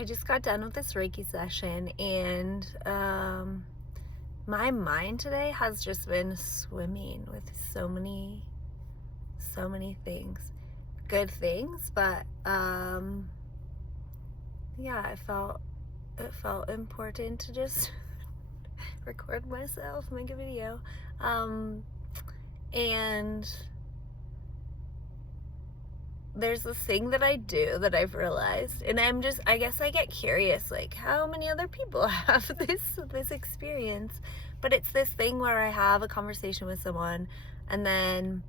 I just got done with this Reiki session, and my mind today has just been swimming with so many things, good things, but yeah, it felt important to just record myself, make a video, and there's this thing that I do that I've realized, and I guess I get curious, like how many other people have this experience. But it's this thing where I have a conversation with someone, and then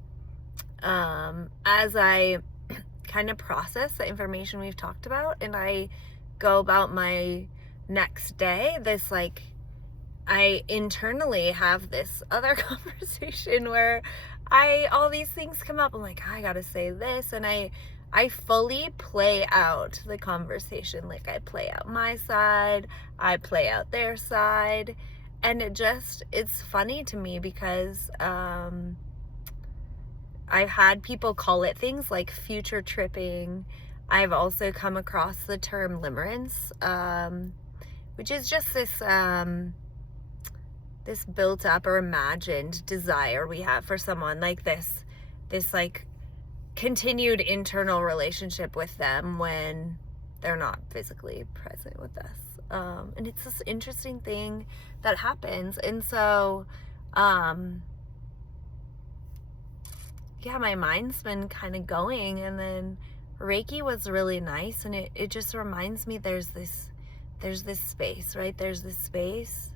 as I kind of process the information we've talked about and I go about my next day, I internally have this other conversation where all these things come up. I'm like, I gotta say this, and I fully play out the conversation. Like, I play out my side, I play out their side, and it's funny to me because I've had people call it things like future tripping. I've also come across the term limerence, which is just this built up or imagined desire we have for someone, like this like continued internal relationship with them when they're not physically present with us. And it's this interesting thing that happens. And so, yeah, my mind's been kind of going, and then Reiki was really nice, and it just reminds me there's this space, right? There's this space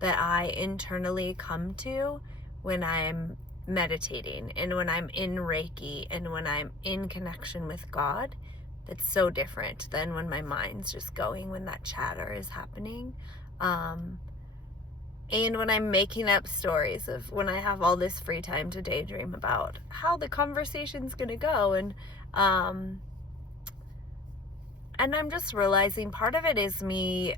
that I internally come to when I'm meditating and when I'm in Reiki and when I'm in connection with God. That's so different than when my mind's just going, when that chatter is happening. And when I'm making up stories of when I have all this free time to daydream about how the conversation's gonna go. And I'm just realizing part of it is me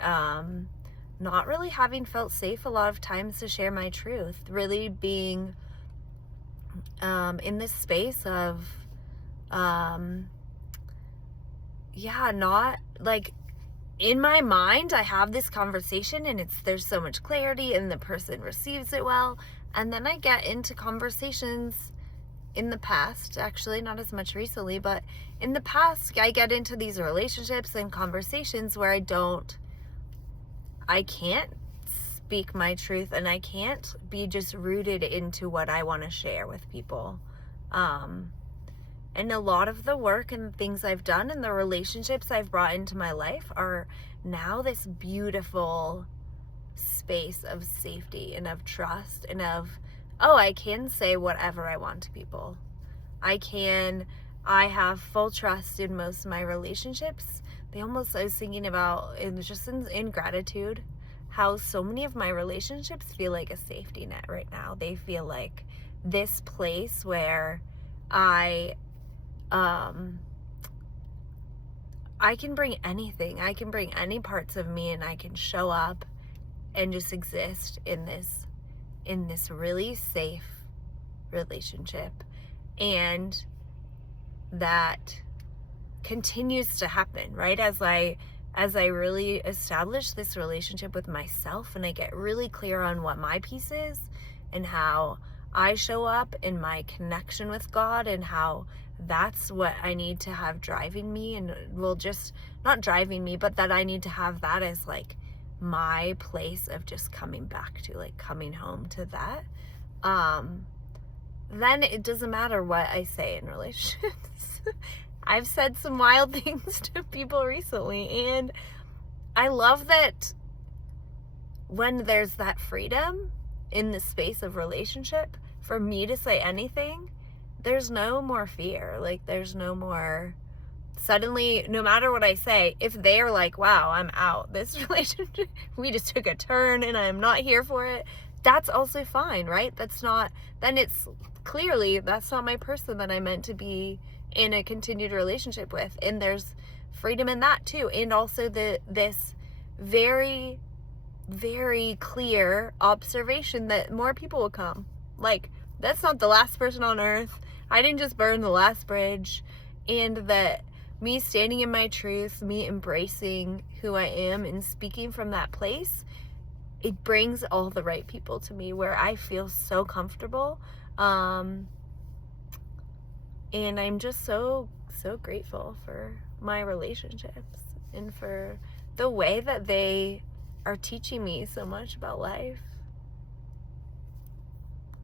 not really having felt safe a lot of times to share my truth, really being in this space of not like, in my mind I have this conversation and there's so much clarity and the person receives it well, and then I get into conversations in the past, actually not as much recently, but in the past I get into these relationships and conversations where I can't speak my truth, and I can't be just rooted into what I want to share with people. And a lot of the work and things I've done and the relationships I've brought into my life are now this beautiful space of safety and of trust and of, I can say whatever I want to people. I have full trust in most of my relationships. I was thinking about, in gratitude, how so many of my relationships feel like a safety net right now. They feel like this place where I can bring anything. I can bring any parts of me, and I can show up and just exist in this really safe relationship. And that continues to happen, right? As I really establish this relationship with myself, and I get really clear on what my piece is and how I show up in my connection with God, and how that's what I need to have driving me, and just not driving me, but that I need to have that as like my place of just coming back to, like coming home to that. Then it doesn't matter what I say in relationships. I've said some wild things to people recently, and I love that when there's that freedom in the space of relationship for me to say anything, there's no more fear. Like, there's no more, suddenly, no matter what I say, if they're like, wow, I'm out, this relationship, we just took a turn and I'm not here for it, that's also fine, right? Then it's clearly, that's not my person that I meant to be in a continued relationship with. And there's freedom in that too. And also this very, very clear observation that more people will come. Like, that's not the last person on earth. I didn't just burn the last bridge. And that me standing in my truth, me embracing who I am and speaking from that place, it brings all the right people to me where I feel so comfortable. And I'm just so grateful for my relationships and for the way that they are teaching me so much about life.